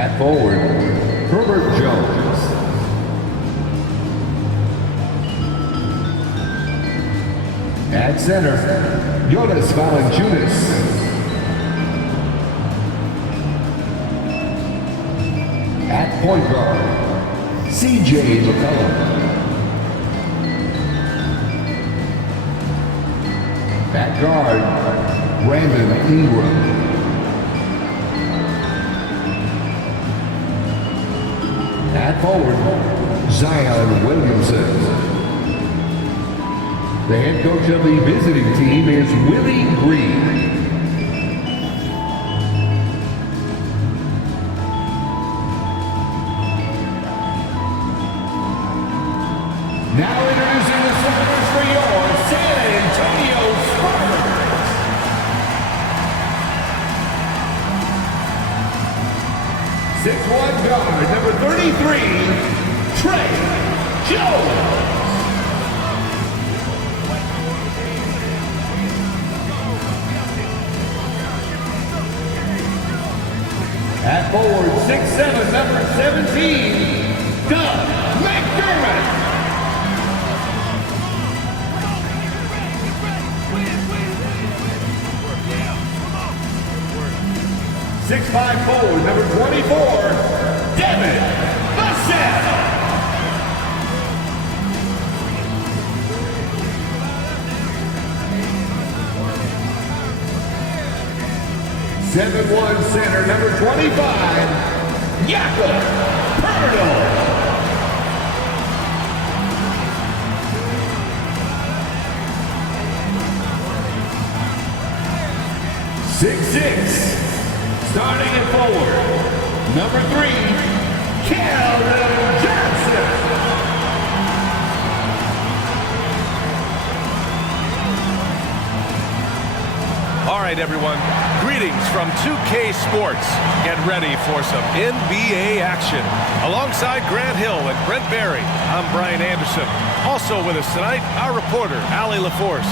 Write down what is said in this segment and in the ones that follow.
At forward, Herbert Jones. At center, Jonas Valanciunas. At point guard, CJ McCollum. At guard, Brandon Ingram. At forward, Zion Williamson. The head coach of the visiting team is Willie Green. Now introducing the starters for your San Antonio Spurs. Six-one guard, number 33, Trey Jones. At forward, 6'7", number 17, Doug McDermott. 6'5" forward, number 24, Devin Vassell. 7'1" center, number 25, Jakob Poeltl. 6'6", starting at forward, number 3, Keldon Johnson. All right, everyone. Greetings from 2K Sports. Get ready for some NBA action. Alongside Grant Hill and Brent Barry, I'm Brian Anderson. Also with us tonight, our reporter, Allie LaForce.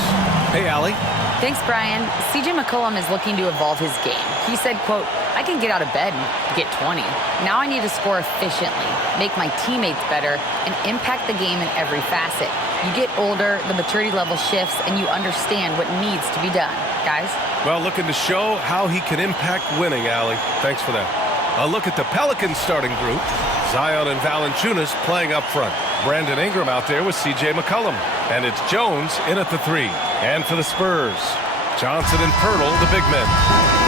Hey, Allie. Thanks, Brian. CJ McCollum is looking to evolve his game. He said, quote, I can get out of bed and get 20. Now I need to score efficiently, make my teammates better, and impact the game in every facet. You get older, the maturity level shifts, and you understand what needs to be done. Guys? Well, looking to show how he can impact winning, Allie. Thanks for that. A look at the Pelicans starting group. Zion and Valanciunas playing up front. Brandon Ingram out there with CJ McCollum. And it's Jones in at the 3. And for the Spurs, Johnson and Poeltl, the big men.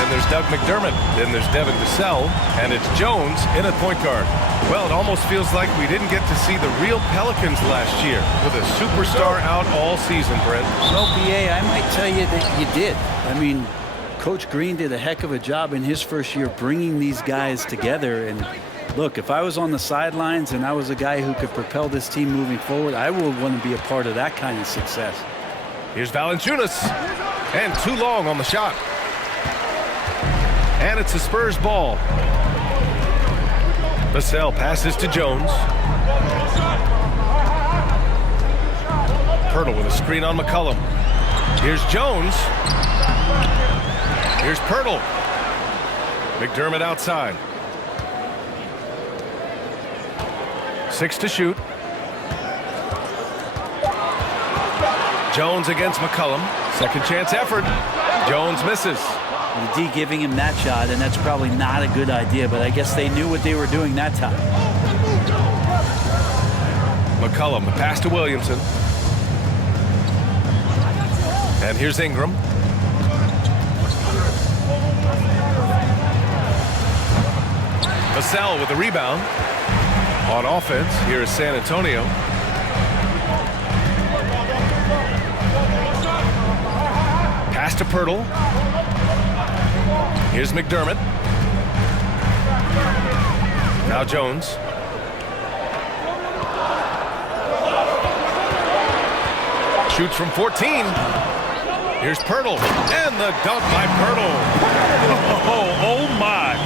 Then there's Doug McDermott. Then there's Devin Vassell. And it's Jones in at point guard. Well, it almost feels like we didn't get to see the real Pelicans last year with a superstar out all season, Brent. Well, BA, I might tell you that you did. I mean, Coach Green did a heck of a job in his first year bringing these guys together. And look, if I was on the sidelines and I was a guy who could propel this team moving forward, I would want to be a part of that kind of success. Here's Valanciunas. And too long on the shot. And it's the Spurs ball. Vassell passes to Jones. Poeltl with a screen on McCollum. Here's Jones. Here's Poeltl. McDermott outside. 6 to shoot. Jones against McCollum. Second chance effort. Jones misses. The D giving him that shot, and that's probably not a good idea, but I guess they knew what they were doing that time. McCollum, the pass to Williamson. And here's Ingram. Vassell with the rebound. On offense, here is San Antonio. Pass to Poeltl. Here's McDermott. Now Jones. Shoots from 14. Here's Poeltl. And the dunk by Poeltl. Oh my.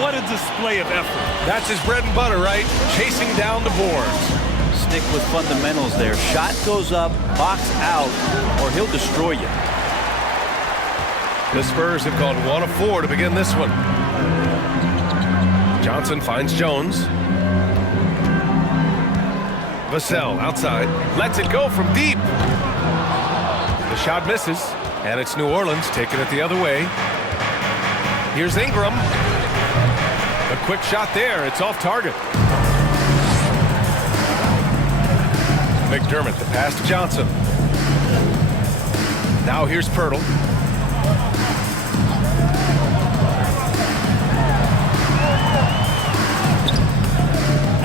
What a display of effort. That's his bread and butter, right? Chasing down the boards. Stick with fundamentals there. Shot goes up, box out, or he'll destroy you. The Spurs have gone 1 of 4 to begin this one. Johnson finds Jones. Vassell outside. Lets it go from deep. The shot misses. And it's New Orleans taking it the other way. Here's Ingram. A quick shot there. It's off target. McDermott, the pass to Johnson. Now here's Pirtle.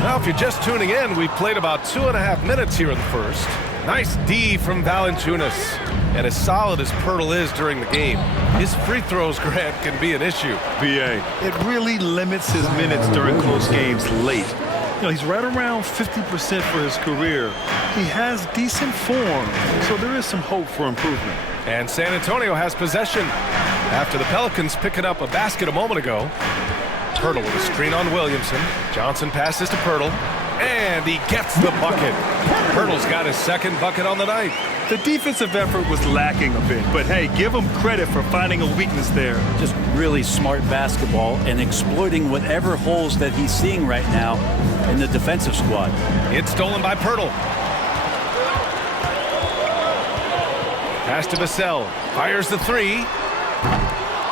Now, if you're just tuning in, we played about 2.5 minutes here in the first. Nice D from Valanciunas. And as solid as Pirtle is during the game, his free throws, Grant, can be an issue. BA, it really limits his minutes during close games late. You know, he's right around 50% for his career. He has decent form, so there is some hope for improvement. And San Antonio has possession after the Pelicans picking up a basket a moment ago. Pirtle with a screen on Williamson. Johnson passes to Pirtle, and he gets the bucket. Pirtle's got his second bucket on the night. The defensive effort was lacking a bit, but hey, give him credit for finding a weakness there. Just really smart basketball and exploiting whatever holes that he's seeing right now in the defensive squad. It's stolen by Pirtle. Pass to Vassell. Fires the three.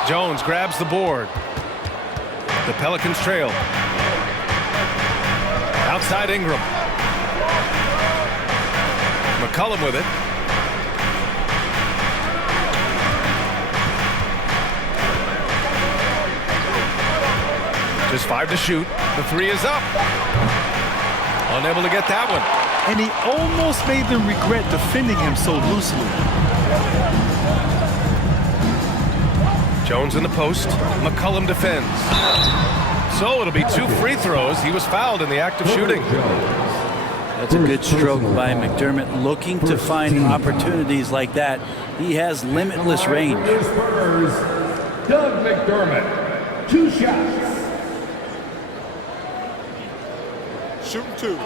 Jones grabs the board. The Pelicans trail. Outside Ingram. McCollum with it. Just 5 to shoot. The three is up. Unable to get that one. And he almost made them regret defending him so loosely. Jones in the post. McCollum defends. So it'll be 2 free throws. He was fouled in the act of shooting. That's a good stroke by McDermott, looking to find opportunities like that. He has limitless range. Spurs, Doug McDermott, 2 shots. Shooting 2.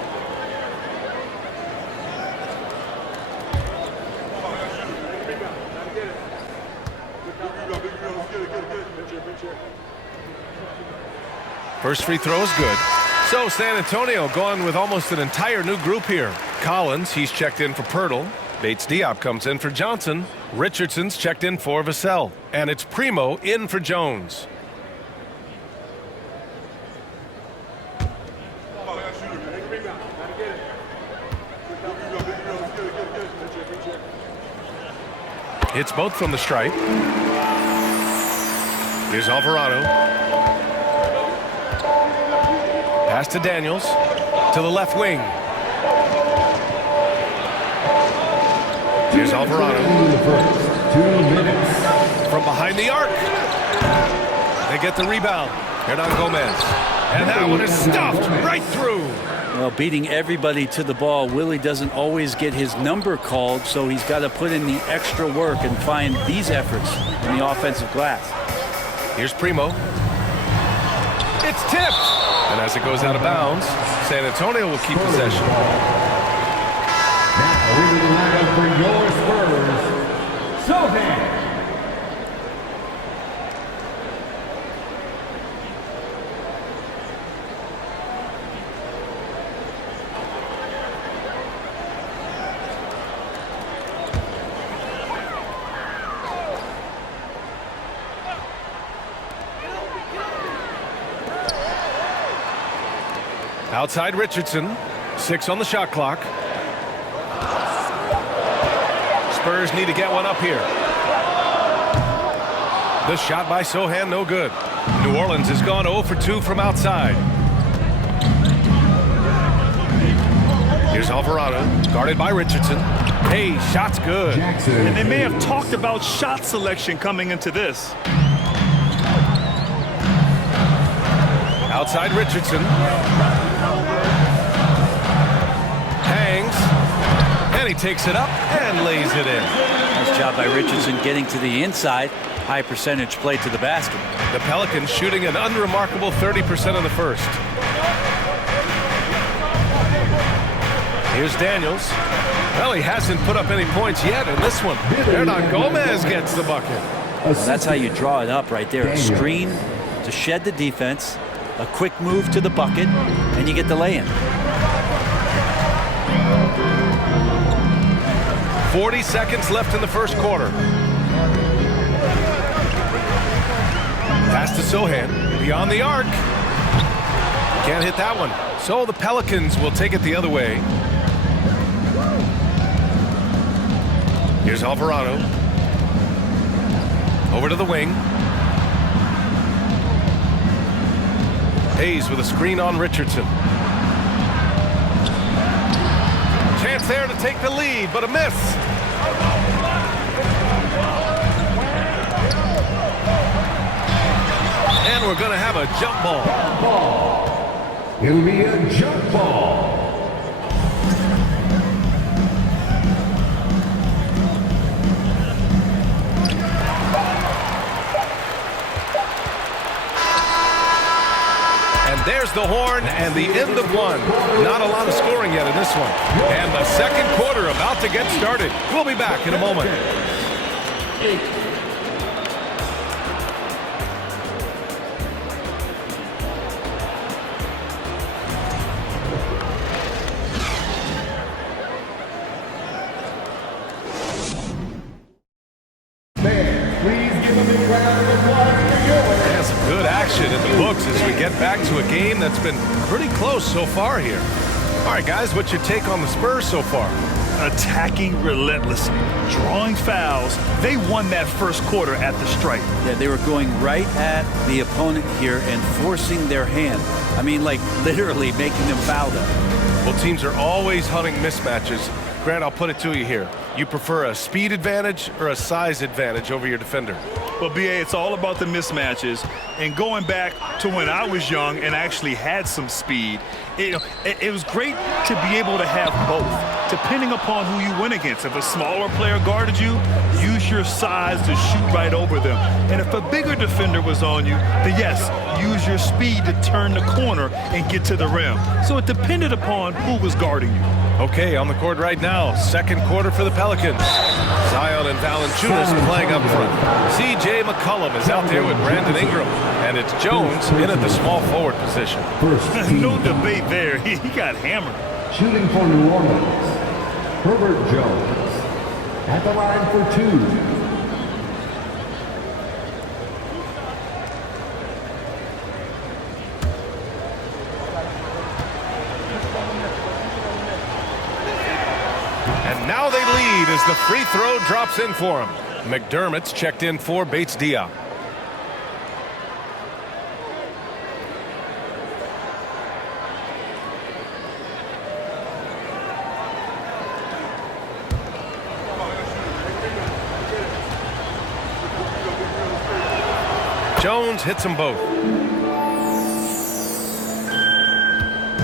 First free throw is good. So San Antonio going with almost an entire new group here. Collins, he's checked in for Pirtle. Bates Diop comes in for Johnson. Richardson's checked in for Vassell. And it's Primo in for Jones. Hits both from the stripe. Here's Alvarado. Pass to Daniels. To the left wing. Here's Alvarado. 2 minutes. From behind the arc. They get the rebound. Hernan Gomez. And that one is stuffed right through. Well, beating everybody to the ball, Willie doesn't always get his number called, so he's got to put in the extra work and find these efforts in the offensive glass. Here's Primo. It's tipped. And as it goes out of bounds, San Antonio will keep possession. Now into the lineup for your Spurs, Sohan. Outside Richardson. 6 on the shot clock. Spurs need to get one up here. The shot by Sohan, no good. New Orleans has gone 0 for 2 from outside. Here's Alvarado, guarded by Richardson. Hey, shot's good. And they may have talked about shot selection coming into this. Outside Richardson. Hangs. And he takes it up and lays it in. Nice job by Richardson getting to the inside. High percentage play to the basket. The Pelicans shooting an unremarkable 30% in the first. Here's Daniels. Well, he hasn't put up any points yet in this one. Hernan Gomez gets the bucket. Well, that's how you draw it up right there. A screen to shed the defense, A quick move to the bucket, and you get the lay-in. 40 seconds left in the first quarter. Pass to Sohan, beyond the arc. Can't hit that one. So the Pelicans will take it the other way. Here's Alvarado. Over to the wing. Hayes with a screen on Richardson. Chance there to take the lead, but a miss. And we're going to have a jump ball. It'll be a jump ball. And there's the horn and the end of one. Not a lot of scoring yet in this one. And the second quarter about to get started. We'll be back in a moment. In the books as we get back to a game that's been pretty close so far here. All right, guys, what's your take on the Spurs so far? Attacking relentlessly, drawing fouls. They won that first quarter at the stripe. Yeah, they were going right at the opponent here and forcing their hand. I mean, like literally making them foul them. Well, teams are always hunting mismatches. Grant, I'll put it to you here. You prefer a speed advantage or a size advantage over your defender? Well, BA, it's all about the mismatches. And going back to when I was young and actually had some speed, it was great to be able to have both, depending upon who you went against. If a smaller player guarded you, use your size to shoot right over them. And if a bigger defender was on you, then yes, use your speed to turn the corner and get to the rim. So it depended upon who was guarding you. Okay, on the court right now, second quarter for the Pelicans. Zion and Valanciunas playing up front. CJ McCollum is out there with Brandon Ingram. And it's Jones in at the small forward position. No debate there. He got hammered. Shooting for New Orleans, Herbert Jones. At the line for two. And now they lead as the free throw drops in for him. McDermott's checked in for Bates Diop. Jones hits them both.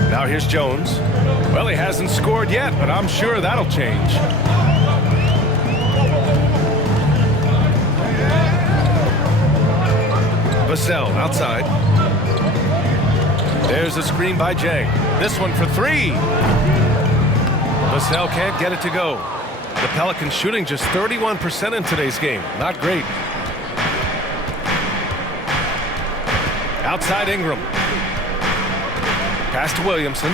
Now here's Jones. Well, he hasn't scored yet, but I'm sure that'll change. Vassell outside. There's a screen by Jang. This one for three. Vassell can't get it to go. The Pelicans shooting just 31% in today's game. Not great. Outside Ingram. Pass to Williamson.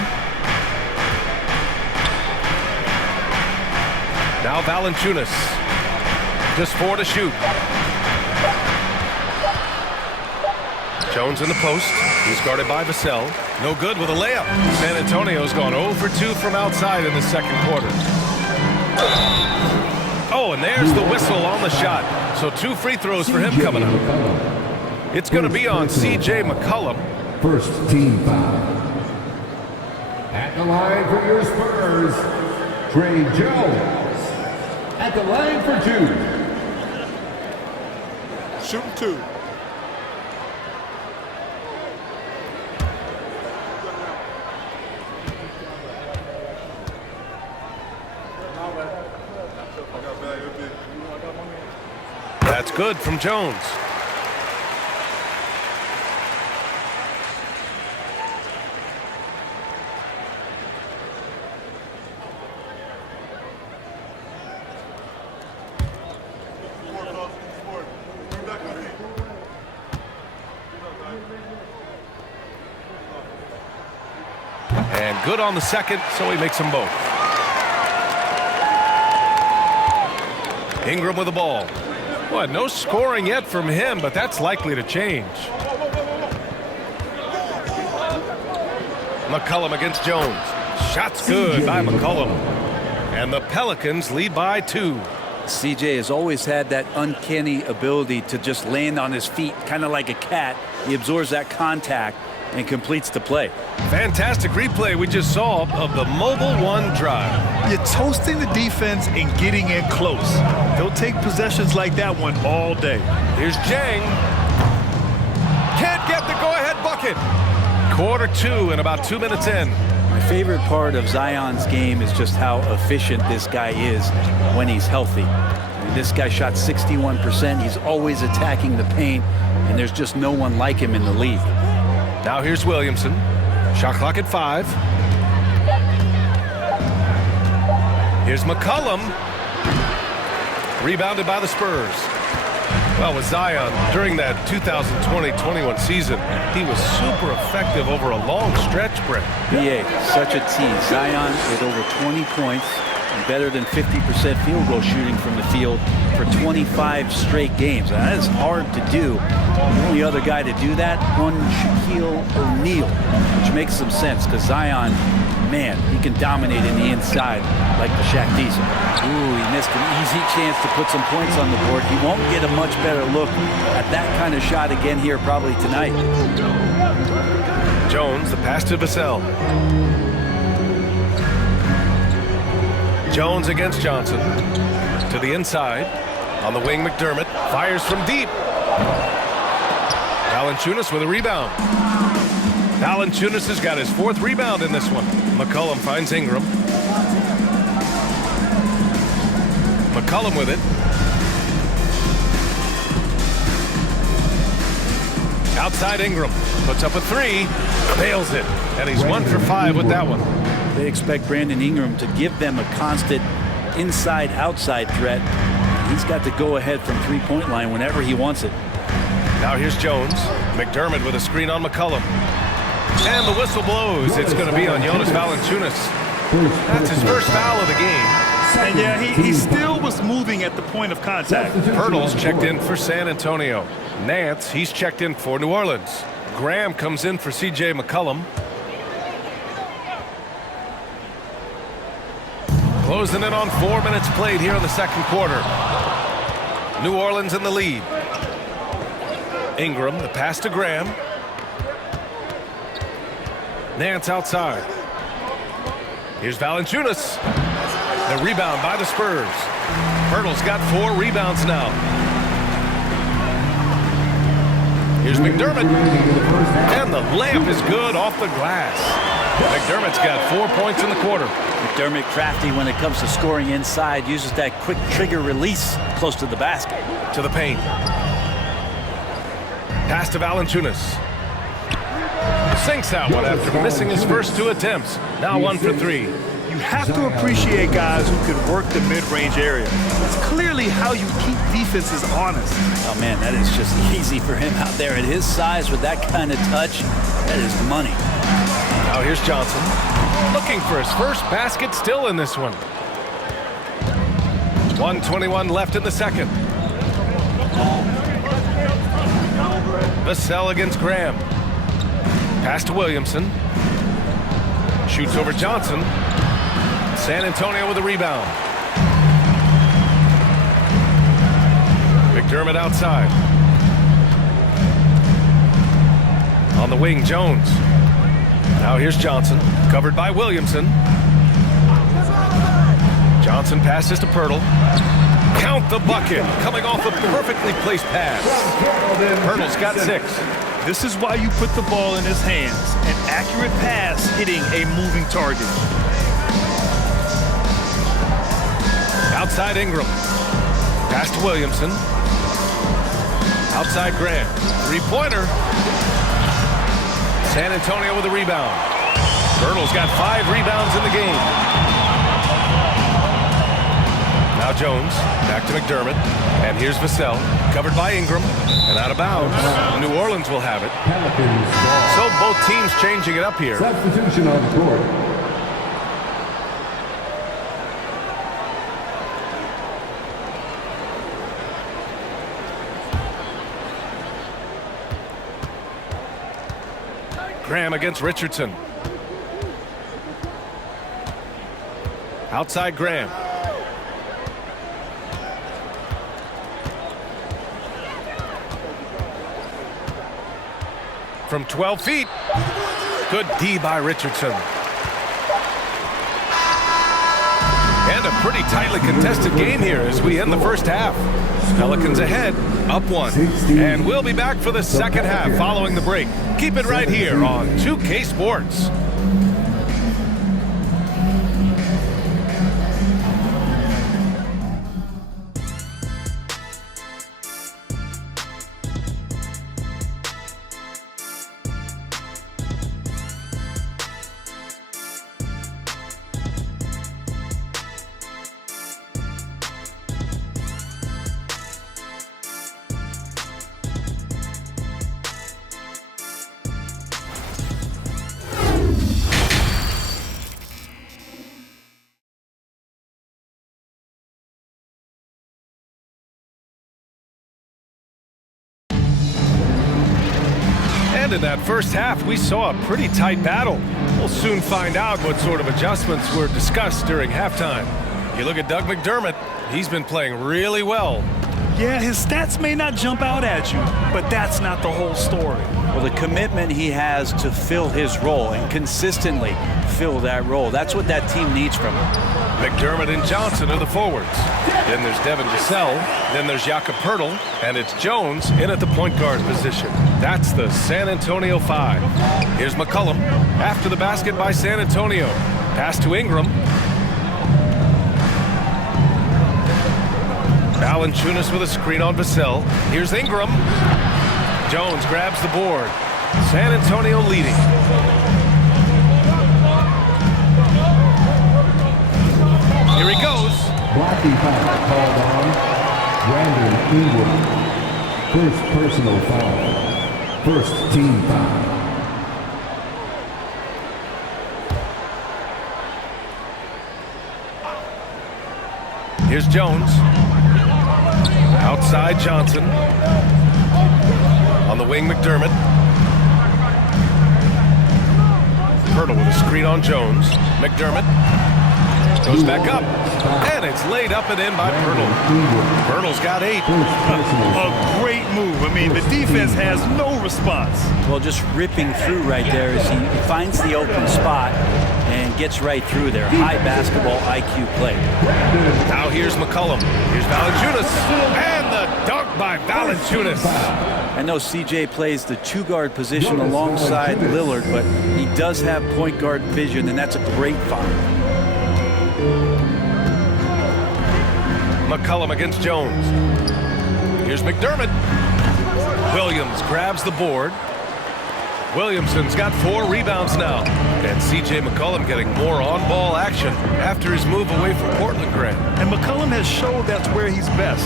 Now Valanciunas. Just 4 to shoot. Jones in the post. He's guarded by Vassell. No good with a layup. San Antonio's gone 0 for 2 from outside in the second quarter. Oh, and there's the whistle on the shot. So 2 free throws for him coming up. It's going to be on C.J. McCollum. First team foul. At the line for your Spurs, Trey Jones. At the line for two. Shooting 2. That's good from Jones. And good on the second, so he makes them both. Ingram with the ball. Boy, no scoring yet from him, but that's likely to change. McCollum against Jones. Shot's good by McCollum. And the Pelicans lead by 2. CJ has always had that uncanny ability to just land on his feet, kind of like a cat. He absorbs that contact and completes the play. Fantastic replay we just saw of the mobile one drive. You're toasting the defense and getting in close. They'll take possessions like that one all day. Here's Jang. Can't get the go-ahead bucket. Quarter 2 and about 2 minutes in. My favorite part of Zion's game is just how efficient this guy is when he's healthy. I mean, this guy shot 61%. He's always attacking the paint, and there's just no one like him in the league. Now here's Williamson. Shot clock at 5. Here's McCollum. Rebounded by the Spurs. Well, with Zion, during that 2020-21 season, he was super effective over a long stretch, Brett. BA, such a team. Zion with over 20 points and better than 50% field goal shooting from the field for 25 straight games. Now, that is hard to do. The only other guy to do that, one Shaquille O'Neal, which makes some sense because Zion, man, he can dominate in the inside like the Shaq Diesel. Ooh, he missed an easy chance to put some points on the board. He won't get a much better look at that kind of shot again here probably tonight. Jones, the pass to Vassell. Jones against Johnson. To the inside. On the wing, McDermott fires from deep. Valanciunas with a rebound. Valanciunas has got his 4th rebound in this one. McCollum finds Ingram. McCollum with it. Outside Ingram. Puts up a 3. Fails it. And he's 1 for 5 with that one. They expect Brandon Ingram to give them a constant inside-outside threat. He's got to go ahead from three-point line whenever he wants it. Now here's Jones. McDermott with a screen on McCollum. And the whistle blows. It's going to be on Jonas Valanciunas. That's his first foul of the game. And yeah, he still was moving at the point of contact. Pirtle's checked in for San Antonio. Nance, he's checked in for New Orleans. Graham comes in for C.J. McCollum. Closing in on 4 minutes played here in the second quarter. New Orleans in the lead. Ingram, the pass to Graham. Nance outside. Here's Valanciunas. The rebound by the Spurs. Pirtle's got 4 rebounds now. Here's McDermott. And the layup is good off the glass. McDermott's got 4 points in the quarter. McDermott crafty when it comes to scoring inside. Uses that quick trigger release close to the basket. To the paint. Pass to Valanciunas. Sinks that one after missing his first 2 attempts. Now 1 for 3. You have to appreciate guys who can work the mid-range area. It's clearly how you keep defenses honest. Oh, man, that is just easy for him out there. At his size with that kind of touch, that is money. Now here's Johnson. Looking for his first basket still in this one. 1:21 left in the second. Vassell against Graham. Pass to Williamson. Shoots over Johnson. San Antonio with a rebound. McDermott outside. On the wing, Jones. Now here's Johnson, covered by Williamson. Johnson passes to Pirtle. Count the bucket, coming off a perfectly placed pass. Pirtle's got 6. This is why you put the ball in his hands. An accurate pass hitting a moving target. Outside Ingram. Pass to Williamson. Outside Graham. 3-pointer. San Antonio with a rebound. Pirtle's got 5 rebounds in the game. Now Jones, back to McDermott. And here's Vassell, covered by Ingram. And out of bounds. New Orleans will have it. So both Both teams changing it up here. Substitution on the court. Graham against Richardson. Outside Graham. From 12 feet. Good D by Richardson. And a pretty tightly contested game here as we end the first half. Pelicans ahead, up 1. And we'll be back for the second half following the break. Keep it right here on 2K Sports. And in that first half, we saw a pretty tight battle. We'll soon find out what sort of adjustments were discussed during halftime. You look at Doug McDermott, he's been playing really well. Yeah, his stats may not jump out at you, but that's not the whole story. Well, the commitment he has to fill his role and consistently fill that role, that's what that team needs from him. McDermott and Johnson are the forwards. Then there's Devin Vassell. Then there's Jakob Poeltl. And it's Jones in at the point guard position. That's the San Antonio 5. Here's McCollum. After the basket by San Antonio. Pass to Ingram. Valanciunas with a screen on Vassell. Here's Ingram. Jones grabs the board. San Antonio leading. Here he goes. Blocking foul called on Brandon Ingram. First personal foul. First team foul. Here's Jones. Outside Johnson. On the wing, McDermott. Poeltl with a screen on Jones. McDermott goes back up. And it's laid up and in by Poeltl. Poeltl's got 8. A great move. I mean, the defense has no response. Well, just ripping through right there as he finds the open spot and gets right through there. High basketball IQ play. Now here's McCollum. Here's Valanciunas. And the dunk by Valanciunas. I know CJ plays the 2-guard position alongside Lillard, but he does have point guard vision, and that's a great find. McCollum against Jones. Here's McDermott. Williams grabs the board. Williamson's got 4 rebounds now. And C.J. McCollum getting more on-ball action after his move away from Portland Grant. And McCollum has showed that's where he's best.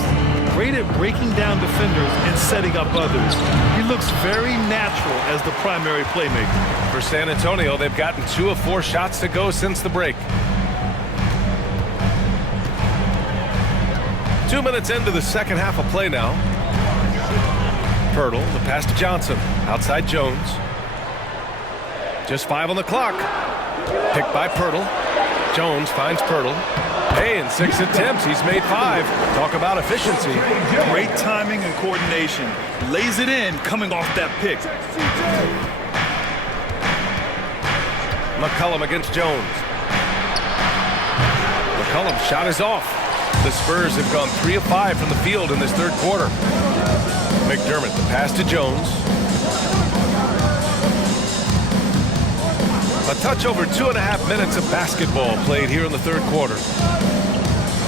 Great at breaking down defenders and setting up others. He looks very natural as the primary playmaker. For San Antonio, they've gotten 2 of 4 shots to go since the break. 2 minutes into the second half of play now. Poeltl, the pass to Johnson. Outside Jones. Just 5 on the clock. Picked by Poeltl. Jones finds Poeltl. Hey, in 6 attempts, he's made 5. Talk about efficiency. Great timing and coordination. Lays it in coming off that pick. McCollum against Jones. McCollum's shot is off. The Spurs have gone 3 of 5 from the field in this third quarter. McDermott, the pass to Jones. A touch over 2.5 minutes of basketball played here in the third quarter.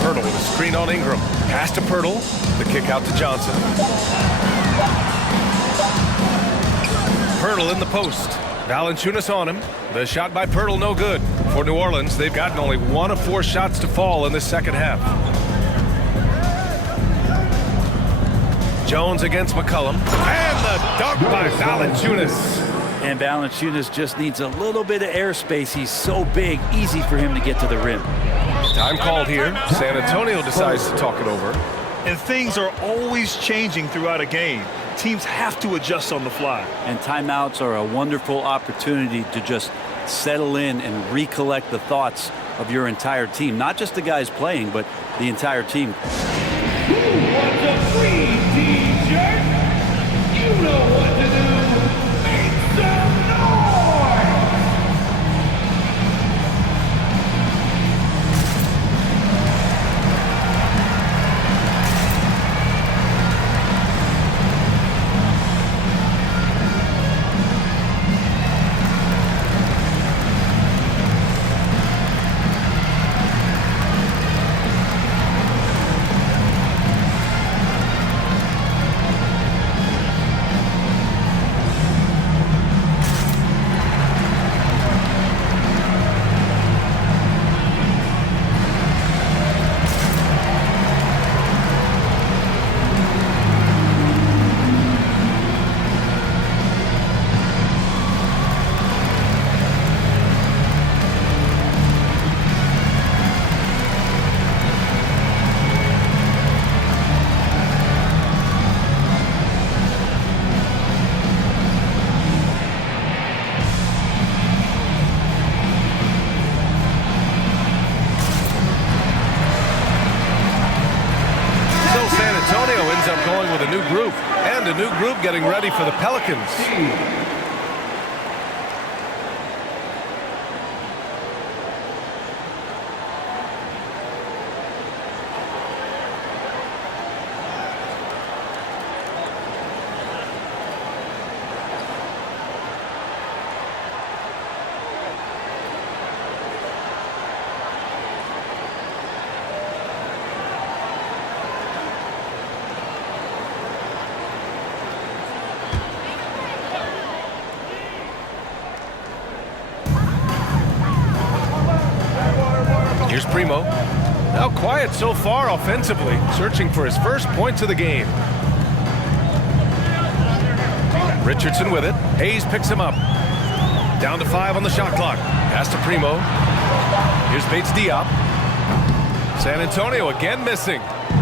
Poeltl with a screen on Ingram. Pass to Poeltl. The kick out to Johnson. Poeltl in the post. Valanciunas on him. The shot by Poeltl no good. For New Orleans, they've gotten only 1 of 4 shots to fall in this second half. Jones against McCollum. And the dunk by Valanciunas. And Valanciunas just needs a little bit of airspace. He's so big, easy for him to get to the rim. Time called here. San Antonio decides to talk it over. And things are always changing throughout a game. Teams have to adjust on the fly. And timeouts are a wonderful opportunity to just settle in and recollect the thoughts of your entire team. Not just the guys playing, but the entire team. Who wants a free t-shirt? You know what to do. Make some noise! And a new group getting ready for the Pelicans. Here's Primo. Now quiet so far offensively, searching for his first points of the game. Richardson with it. Hayes picks him up. Down to 5 on the shot clock. Pass to Primo. Here's Bates Diop. San Antonio again missing.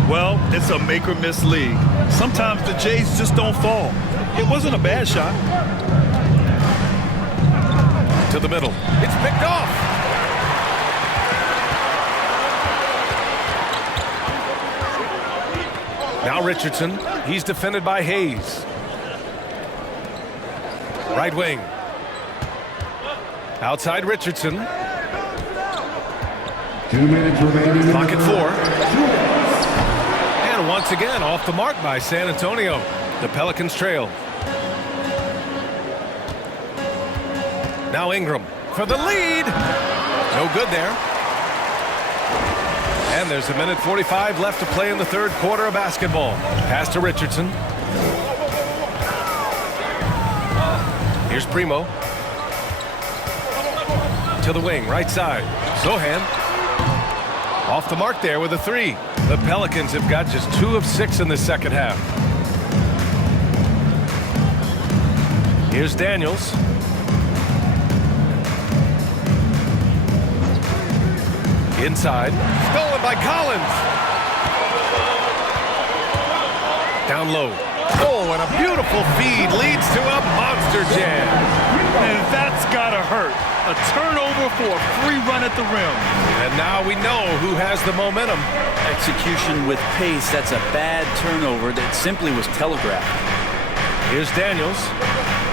Well, it's a make or miss league. Sometimes the Jays just don't fall. It wasn't a bad shot. To the middle. It's picked off. Now Richardson. He's defended by Hayes. Right wing. Outside Richardson. 2 minutes remaining. Clock at 4. And once again off the mark by San Antonio. The Pelicans trail. Now Ingram for the lead. No good there. And there's a minute 45 left to play in the third quarter of basketball. Pass to Richardson. Here's Primo. To the wing, right side. Zohan. Off the mark there with a 3. The Pelicans have got just 2 of 6 in the second half. Here's Daniels. Inside. Stolen by Collins. Down low. Oh, and a beautiful feed leads to a monster jam. And that's gotta hurt. A turnover for a free run at the rim. And now we know who has the momentum. Execution with pace. That's a bad turnover that simply was telegraphed. Here's Daniels.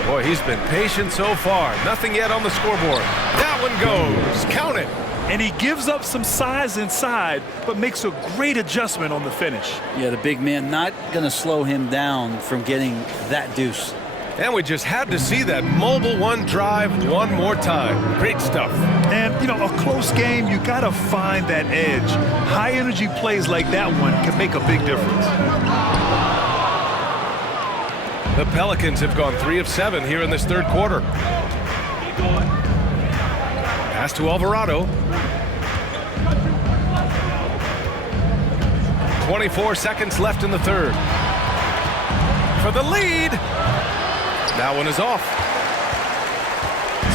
Boy, he's been patient so far. Nothing yet on the scoreboard. That one goes. Count it. And he gives up some size inside, but makes a great adjustment on the finish. Yeah, the big man not going to slow him down from getting that deuce. And we just had to see that mobile one drive one more time. Great stuff. And, you know, a close game, you got to find that edge. High-energy plays like that one can make a big difference. The Pelicans have gone 3 of 7 here in this third quarter. Pass to Alvarado. 24 seconds left in the third. For the lead. That one is off.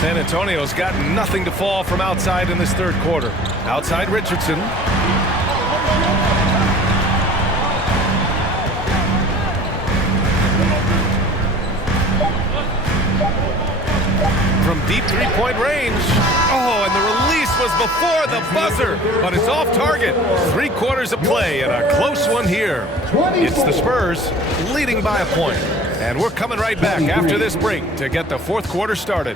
San Antonio's got nothing to fall from outside in this third quarter. Outside Richardson. From deep three-point range. Oh, and the release was before the buzzer, but it's off target. 3 quarters of play and a close one here. It's the Spurs leading by a point. And we're coming right back after this break to get the fourth quarter started.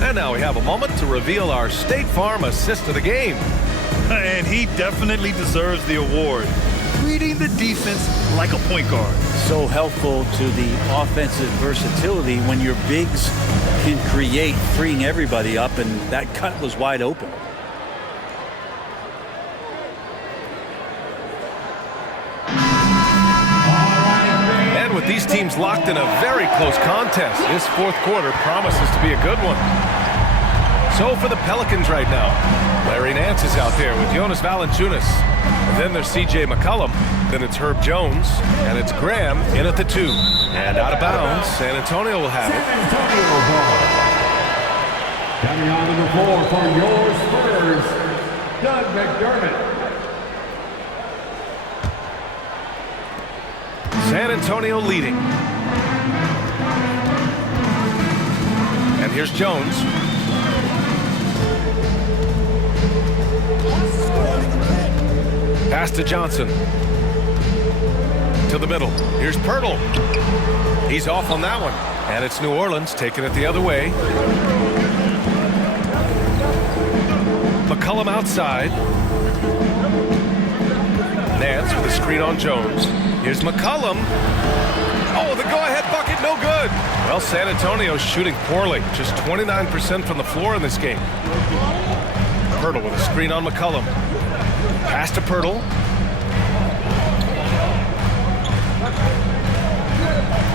And now we have a moment to reveal our State Farm assist of the game. And he definitely deserves the award. Reading the defense like a point guard. So helpful to the offensive versatility when your bigs can create, freeing everybody up, and that cut was wide open. And with these teams locked in a very close contest, this fourth quarter promises to be a good one. So for the Pelicans right now, Larry Nance is out there with Jonas Valanciunas. And then there's C.J. McCollum. Then it's Herb Jones. And it's Graham in at the 2. And out of bounds, San Antonio will have it. San Antonio ball. Coming on number 4 for your Spurs, Doug McDermott. San Antonio leading. And here's Jones. Pass to Johnson. To the middle. Here's Pirtle. He's off on that one. And it's New Orleans taking it the other way. McCollum outside. Nance with a screen on Jones. Here's McCollum. Oh, the go-ahead bucket, no good. Well, San Antonio's shooting poorly. Just 29% from the floor in this game. Pirtle with a screen on McCollum. Pass to Pirtle.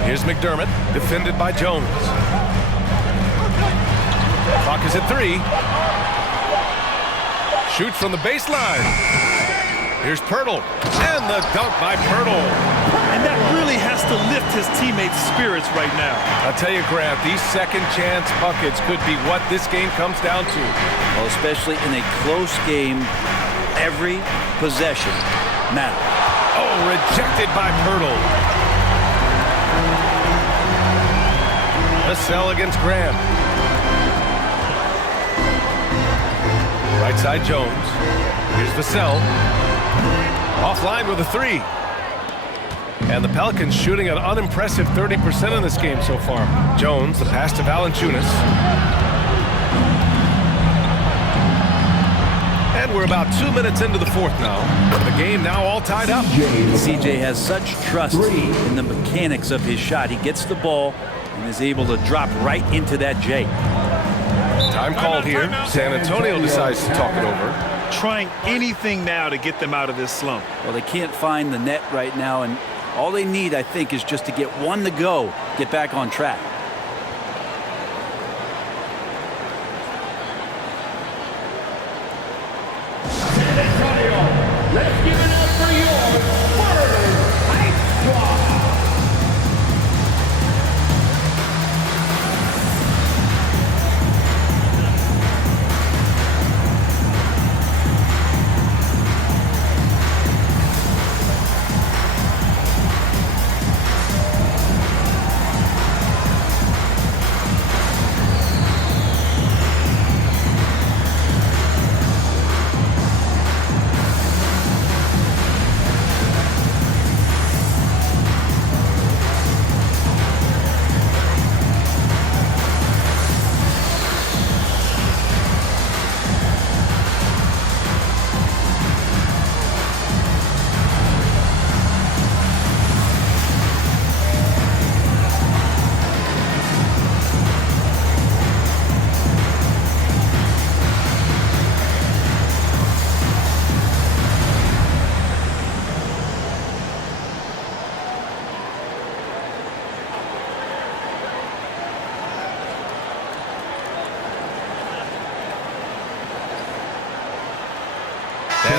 Here's McDermott, defended by Jones. Clock is at 3. Shoot from the baseline. Here's Pirtle, and the dunk by Pirtle. And that really has to lift his teammates' spirits right now. I'll tell you, Grant, these second chance buckets could be what this game comes down to. Well, especially in a close game, every possession matters. Oh, rejected by Pirtle. Vassell against Graham. Right side Jones. Here's Vassell. Offline with a 3. And the Pelicans shooting an unimpressive 30% in this game so far. Jones, the pass to Valanciunas. And we're about 2 minutes into the fourth now. The game now all tied up. CJ has such trust in the mechanics of his shot. He gets the ball and is able to drop right into that J. Time called here. San Antonio decides to talk it over. Trying anything now to get them out of this slump. Well, they can't find the net right now, and all they need, I think, is just to get one to go, get back on track. San Antonio, let's give it up for your Spurs High Squad.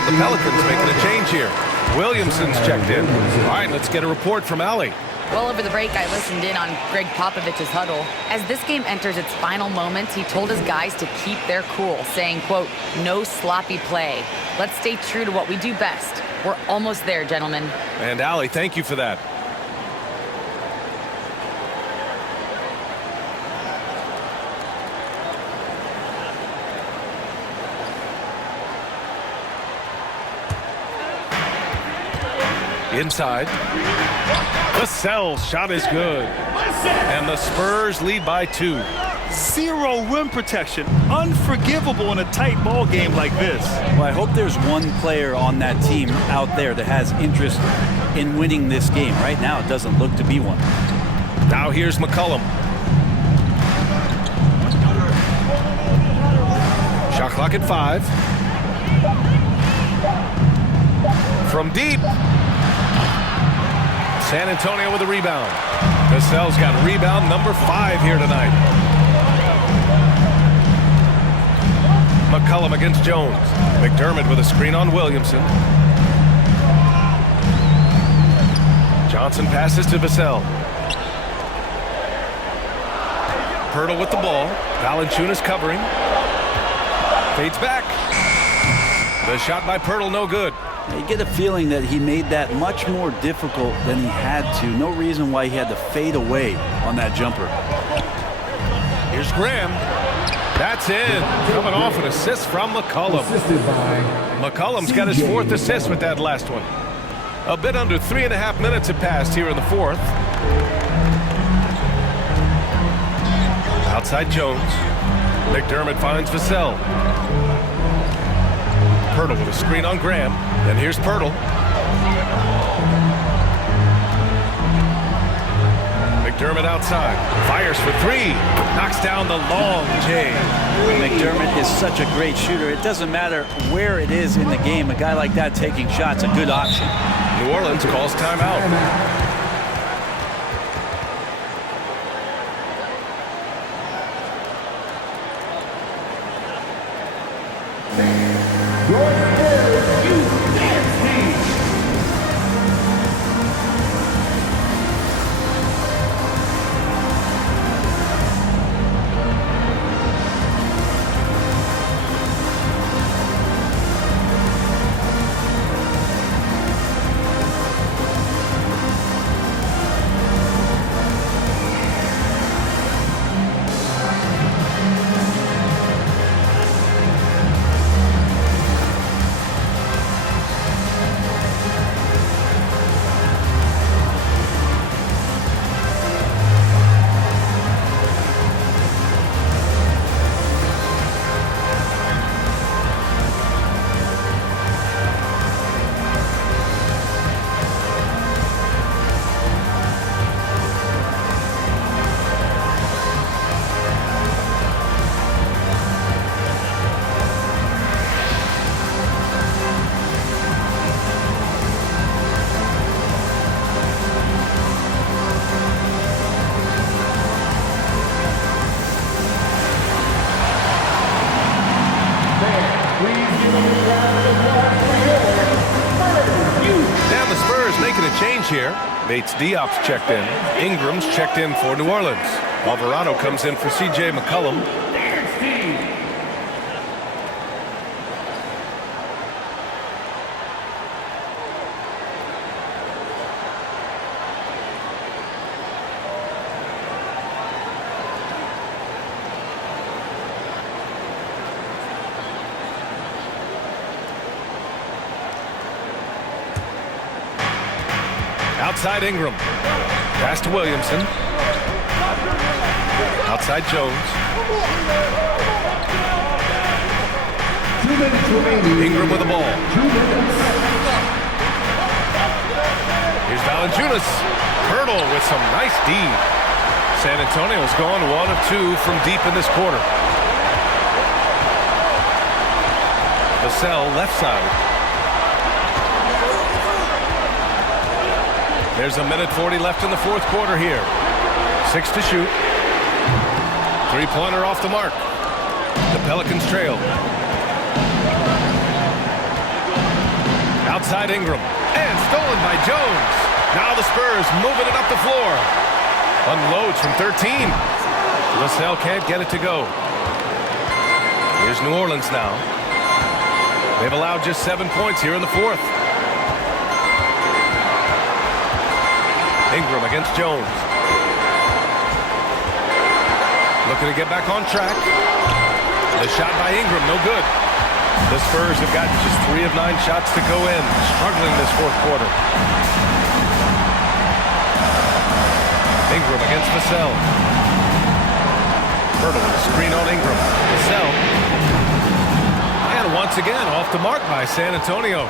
And the Pelicans making a change here. Williamson's checked in. All right, let's get a report from Allie. Well, over the break, I listened in on Greg Popovich's huddle. As this game enters its final moments, he told his guys to keep their cool, saying, quote, "No sloppy play. Let's stay true to what we do best. We're almost there, gentlemen." And Allie, thank you for that. Inside. Vassell's shot is good. And the Spurs lead by 2. Zero rim protection. Unforgivable in a tight ball game like this. Well, I hope there's one player on that team out there that has interest in winning this game. Right now, it doesn't look to be one. Now here's McCollum. Shot clock at 5. From deep. San Antonio with a rebound. Vassell's got rebound number 5 here tonight. McCollum against Jones. McDermott with a screen on Williamson. Johnson passes to Vassell. Pirtle with the ball. Valanciunas covering. Fades back. The shot by Pirtle, no good. You get a feeling that he made that much more difficult than he had to. No reason why he had to fade away on that jumper. Here's Graham. That's in. Coming off an assist from McCollum. Assisted by McCollum's got his 4th assist with that last one. A bit under 3.5 minutes have passed here in the 4th. Outside Jones. McDermott finds Vassell. Pirtle with a screen on Graham. And here's Pirtle. McDermott outside. Fires for 3. Knocks down the long J. McDermott is such a great shooter. It doesn't matter where it is in the game. A guy like that taking shots, a good option. New Orleans calls timeout. Now the Spurs making a change here. Bates Diop's checked in. Ingram's checked in for New Orleans. Alvarado comes in for C.J. McCollum. Outside Ingram. Pass to Williamson. Outside Jones. Ingram with the ball. Here's Valanciunas. Pirtle with some nice D. San Antonio's gone 1 of 2 from deep in this quarter. Vassell left side. There's a minute 40 left in the 4th quarter here. 6 to shoot. 3-pointer off the mark. The Pelicans trail. Outside Ingram. And stolen by Jones. Now the Spurs moving it up the floor. Unloads from 13. Vassell can't get it to go. Here's New Orleans now. They've allowed just 7 points here in the fourth. Ingram against Jones. Looking to get back on track. The shot by Ingram, no good. The Spurs have gotten just 3 of 9 shots to go in. Struggling this fourth quarter. Ingram against Vassell. Hurdle with a screen on Ingram. Vassell. And once again, off the mark by San Antonio.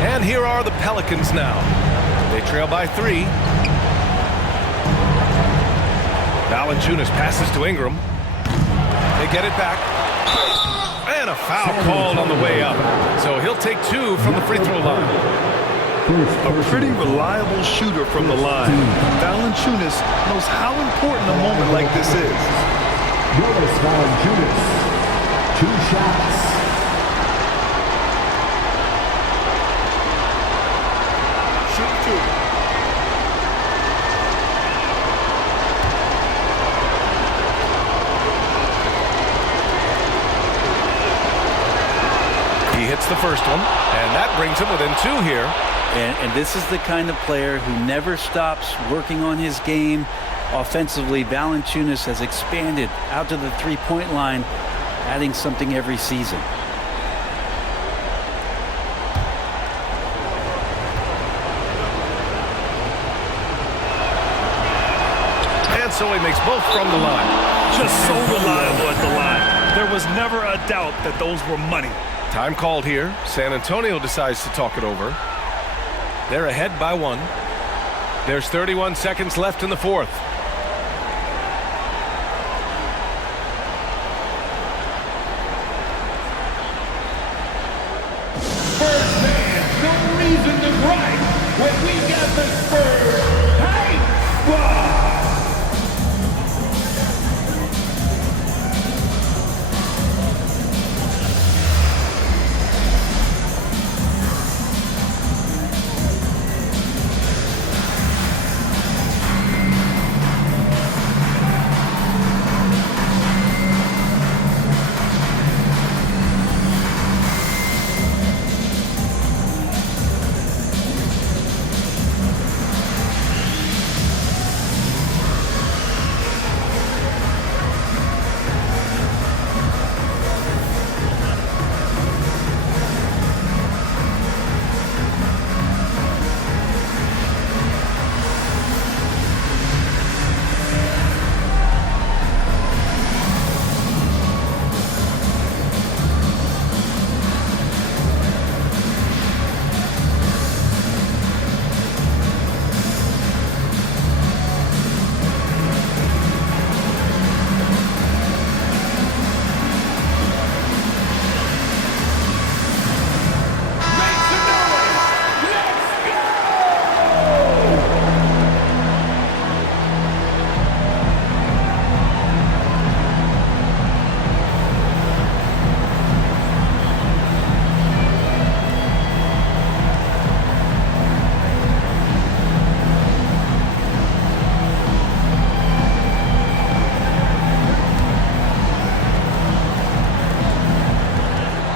And here are the Pelicans now. They trail by 3. Valanciunas passes to Ingram. They get it back. And a foul called on the way up. So he'll take 2 from the free throw line. A pretty reliable shooter from the line. Valanciunas knows how important a moment like this is. Valanciunas, 2 shots. He hits the first one, and that brings him within 2 here. And this is the kind of player who never stops working on his game. Offensively, Valanciunas has expanded out to the three-point line, adding something every season. And so he makes both from the line. Just so reliable at the line. There was never a doubt that those were money. Time called here. San Antonio decides to talk it over. They're ahead by 1. There's 31 seconds left in the fourth. Spurs fans, no reason to gripe when we got the Spurs hype.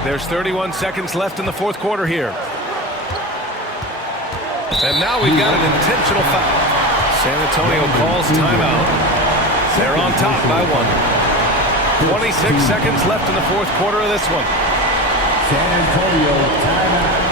There's 31 seconds left in the fourth quarter here. And now we've got an intentional foul. San Antonio calls timeout. They're on top by 1. 26 seconds left in the fourth quarter of this one. San Antonio timeout.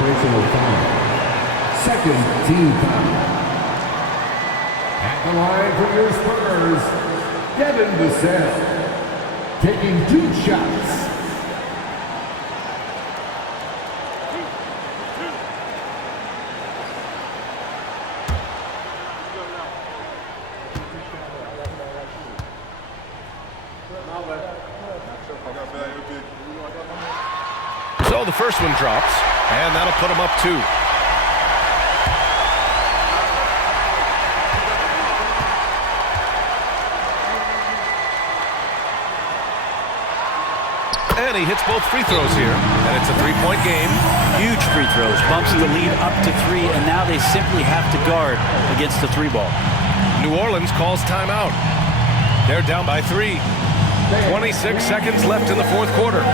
personal foul. Second team foul. At the line for your Spurs, Devin Vassell, taking 2 shots. So the first one drops, and that'll put him up 2. And he hits both free throws here, and it's a 3-point game. Huge free throws, bumps the lead up to 3, and now they simply have to guard against the 3 ball. New Orleans calls timeout. They're down by 3. 26 seconds left in the fourth quarter.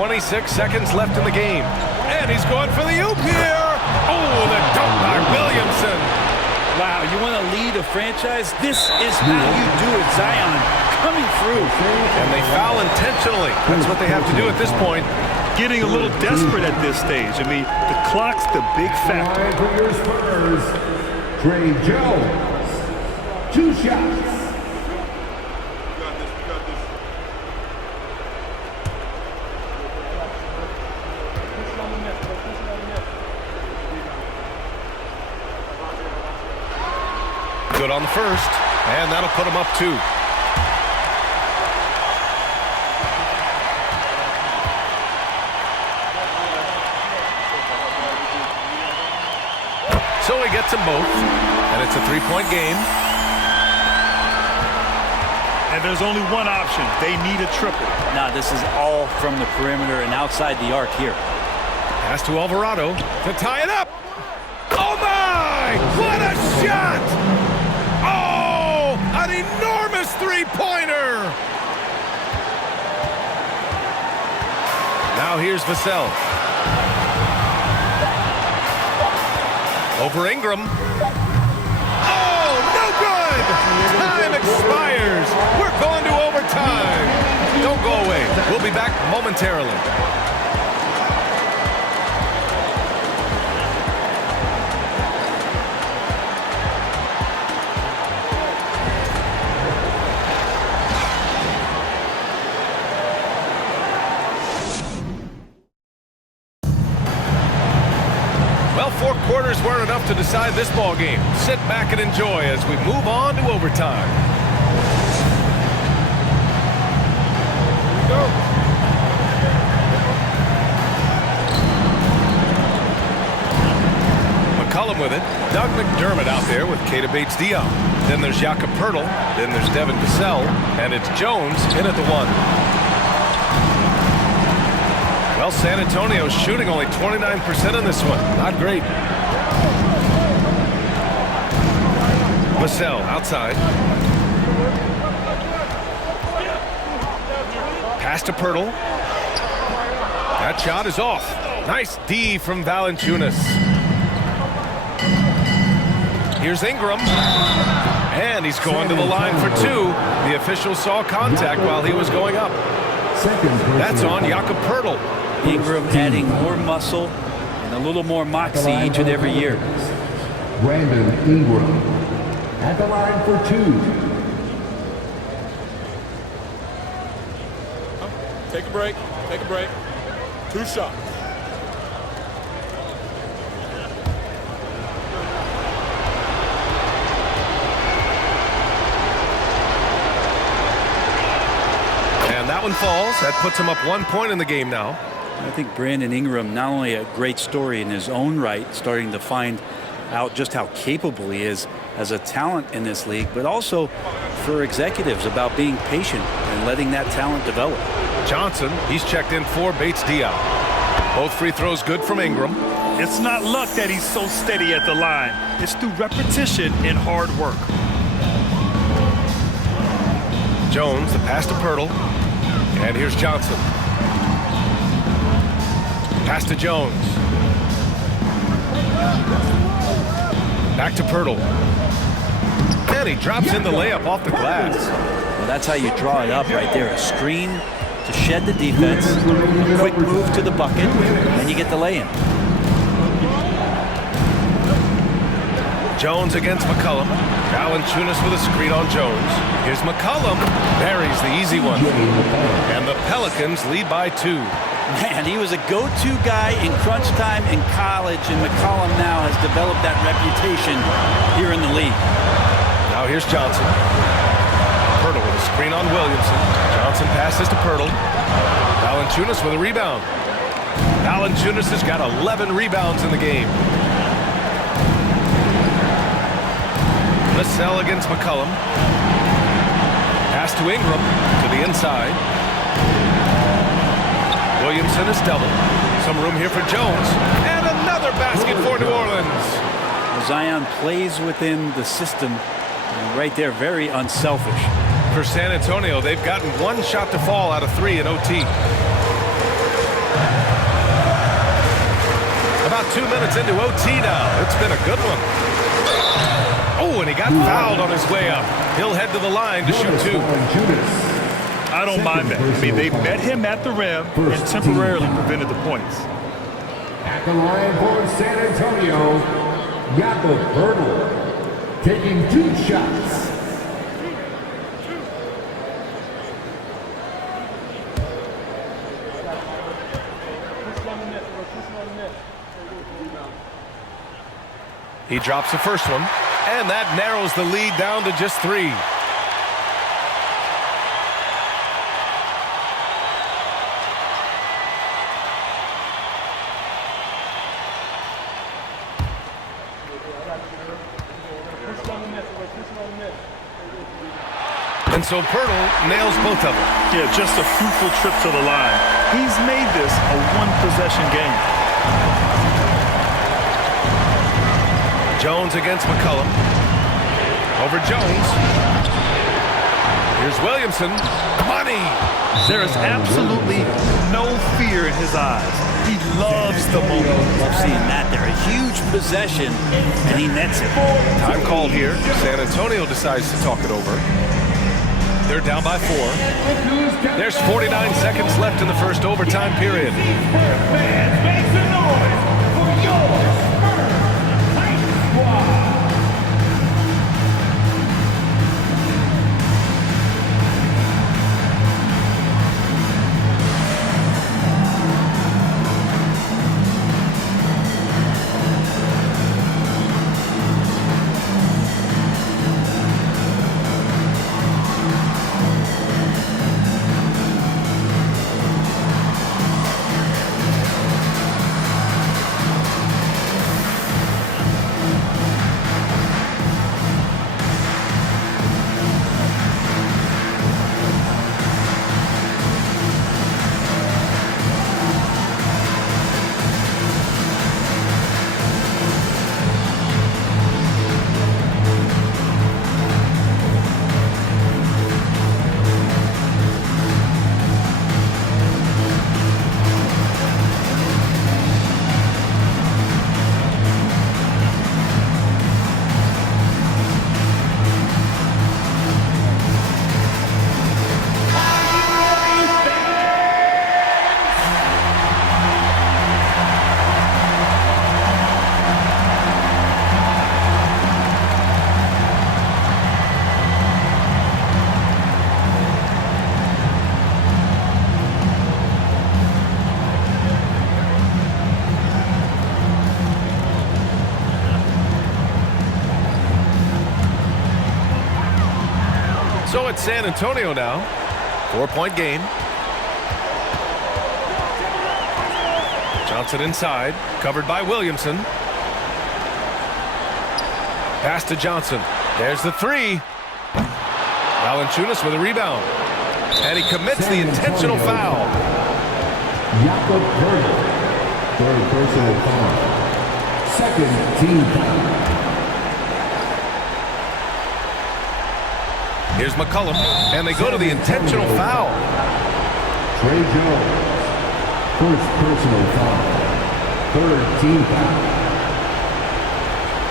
26 seconds left in the game. And he's going for the oop here. Oh, the dunk by Williamson. Wow, you want to lead a franchise? This is how you do it. Zion coming through. And they foul intentionally. That's what they have to do at this point. Getting a little desperate at this stage. I mean, the clock's the big factor. Line for your Spurs, Trey Jones. 2 shots. Good on the first, and that'll put him up 2. So he gets them both, and it's a 3-point game. And there's only one option. They need a triple. Now this is all from the perimeter and outside the arc here. Pass to Alvarado to tie it up. Oh my! What a shot! Oh, an enormous 3-pointer! Now here's Vassell. Over Ingram. Oh, no good! Time expires. We're going to overtime. Don't go away. We'll be back momentarily. Well, 4 quarters weren't enough to decide this ball game. Sit back and enjoy as we move on to overtime. Here we go. McCollum with it. Doug McDermott out there with Keita Bates-Diop. Then there's Jakob Poeltl. Then there's Devin Vassell. And it's Jones in at the 1. Well, San Antonio's shooting only 29% in this one. Not great. Vassell outside. Pass to Pirtle. That shot is off. Nice D from Valanciunas. Here's Ingram. And he's going to the line for two. The official saw contact while he was going up. That's on Jakob Pirtle. Ingram adding more muscle and a little more moxie each and every year. Brandon Ingram at the line for two. Take a break. Take a break. 2 shots. And that one falls. That puts him up 1 point in the game now. I think Brandon Ingram, not only a great story in his own right, starting to find out just how capable he is as a talent in this league, but also for executives about being patient and letting that talent develop. Johnson, he's checked in for Bates Diop. Both free throws good from Ingram. It's not luck that he's so steady at the line. It's through repetition and hard work. Jones, the pass to Pirtle. And here's Johnson. Pass to Jones. Back to Pirtle. And he drops in the layup off the glass. Well, that's how you draw it up right there. A screen to shed the defense, a quick move to the bucket, and you get the lay-in. Jones against McCollum. Valanciunas with a screen on Jones. Here's McCollum. Buries the easy one. And the Pelicans lead by 2. Man, he was a go-to guy in crunch time in college, and McCollum now has developed that reputation here in the league. Now here's Johnson. Pirtle with a screen on Williamson. Johnson passes to Pirtle. Valanciunas with a rebound. Valanciunas has got 11 rebounds in the game. Vassell against McCollum. Pass to Ingram to the inside. Williamson is double. Some room here for Jones. And another basket for New Orleans. Zion plays within the system. And right there, very unselfish. For San Antonio, they've gotten 1 shot to fall out of 3 in OT. About 2 minutes into OT now. It's been a good one. Oh, and he got fouled on his way up. He'll head to the line to shoot 2. I don't mind that. I mean, they met him at the rim and temporarily prevented the points. At the line for San Antonio, Jakob Pirtle taking 2 shots. He drops the first one, and that narrows the lead down to just 3. And so Pirtle nails both of them. Yeah, just a fruitful trip to the line. He's made this a 1-possession game. Jones against McCollum. Over Jones. Here's Williamson. Money! There is absolutely no fear in his eyes. He loves the moment. Love seeing that there. A huge possession, and he nets it. Time called here. San Antonio decides to talk it over. They're down by 4. There's 49 seconds left in the first overtime period. Make some noise for your Spurs Night Squad. So it's San Antonio now. 4-point game. Johnson inside, covered by Williamson. Pass to Johnson. There's the three. Valanciunas with a rebound. And he commits the intentional foul. Jakob Poeltl, third personal foul. Second team foul. Here's McCollum, and they go to the intentional foul. Trey Jones, first personal foul. Third team foul.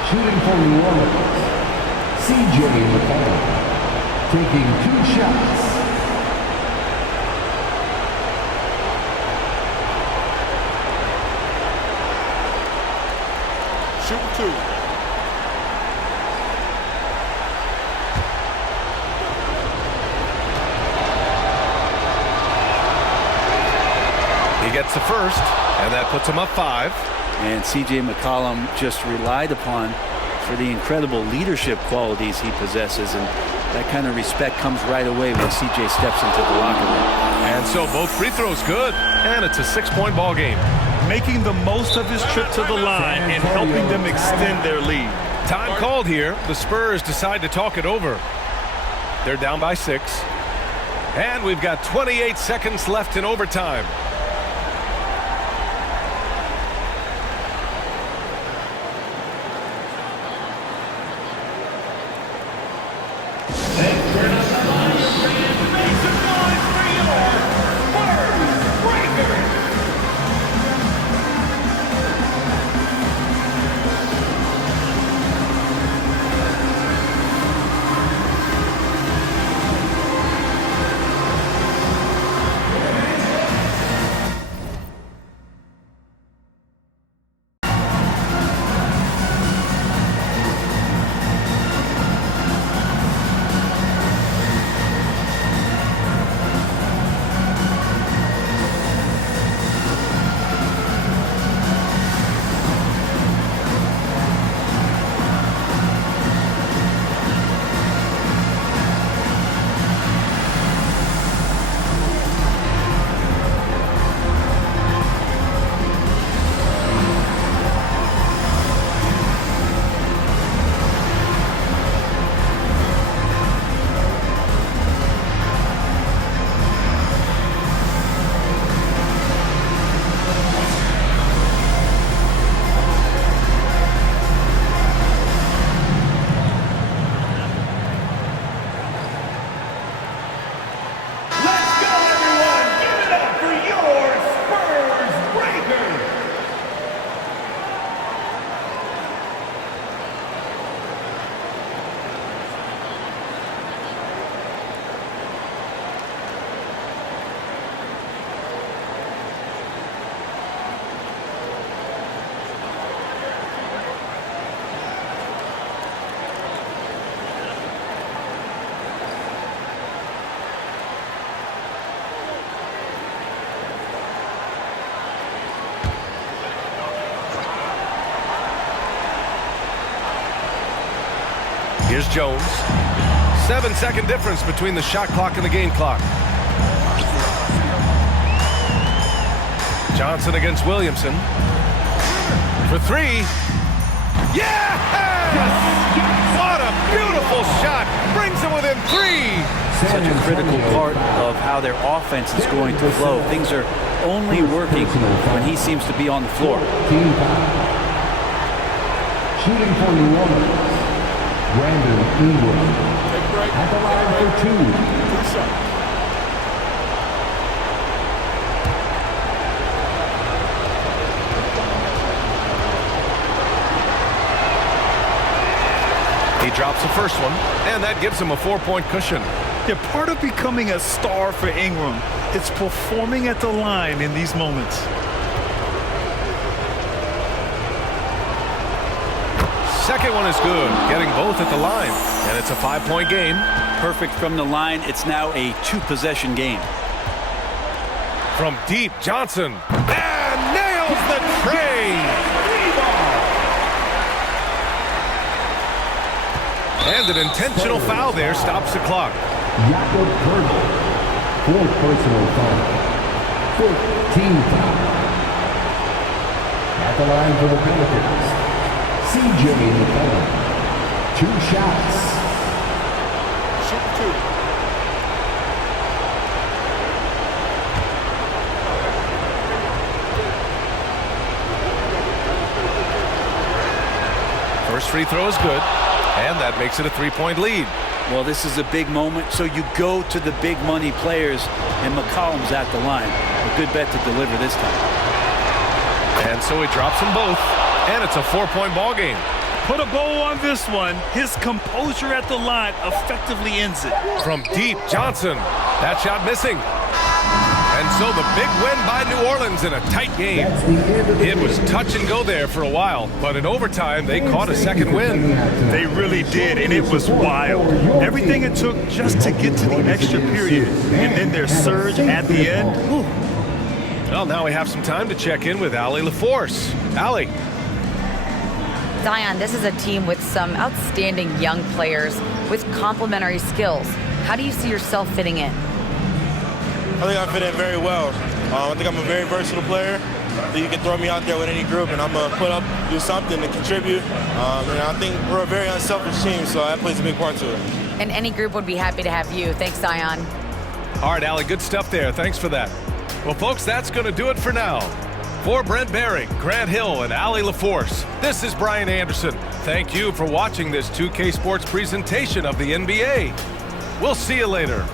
Shooting for New Orleans, CJ McCollum, taking 2 shots. Shooting 2. He gets the first, and that puts him up 5. And C.J. McCollum just relied upon for the incredible leadership qualities he possesses, and that kind of respect comes right away when C.J. steps into the locker room. And so both free throws good, and it's a 6-point ball game. Making the most of his trip to the line and helping them extend their lead. Time called here. The Spurs decide to talk it over. They're down by 6. And we've got 28 seconds left in overtime. Here's Jones. 7-second difference between the shot clock and the game clock. Johnson against Williamson. For 3. Yes! What a beautiful shot. Brings them within 3. Such a critical part of how their offense is going to flow. Things are only working when he seems to be on the floor. Team foul. Shooting for New Orleans, Brandon Ingram. Take a break. At the line for 2. 2 shots. He drops the first one, and that gives him a 4-point cushion. Yeah, part of becoming a star for Ingram, it's performing at the line in these moments. Second one is good, getting both at the line, and it's a 5-point game. Perfect from the line. It's now a 2-possession game. From deep, Johnson, and nails the tray. And an intentional foul there stops the clock. Jakob Pertl. 4th personal foul. 14 foul. At the line for the Pelicans, CJ McCollum. 2 shots. Shoot 2. First free throw is good, and that makes it a 3-point lead. Well, this is a big moment, so you go to the big money players, and McCollum's at the line. A good bet to deliver this time. And so he drops them both, and it's a 4-point ball game. Put a bow on this one. His composure at the line effectively ends it. From deep, Johnson. That shot missing. And so the big win by New Orleans in a tight game. It was touch and go there for a while, but in overtime, they caught a second win. They really did, and it was wild. Everything it took just to get to the extra period, and then their surge at the end. Whew. Well, now we have some time to check in with Allie LaForce. Allie. Zion, this is a team with some outstanding young players with complementary skills. How do you see yourself fitting in? I think I fit in very well. I think I'm a very versatile player. You can throw me out there with any group, and I'm going to put up, do something to contribute. And I think we're a very unselfish team, so that plays a big part to it. And any group would be happy to have you. Thanks, Zion. All right, Allie, good stuff there. Thanks for that. Well, folks, that's going to do it for now. For Brent Behring, Grant Hill, and Allie LaForce, this is Brian Anderson. Thank you for watching this 2K Sports presentation of the NBA. We'll see you later.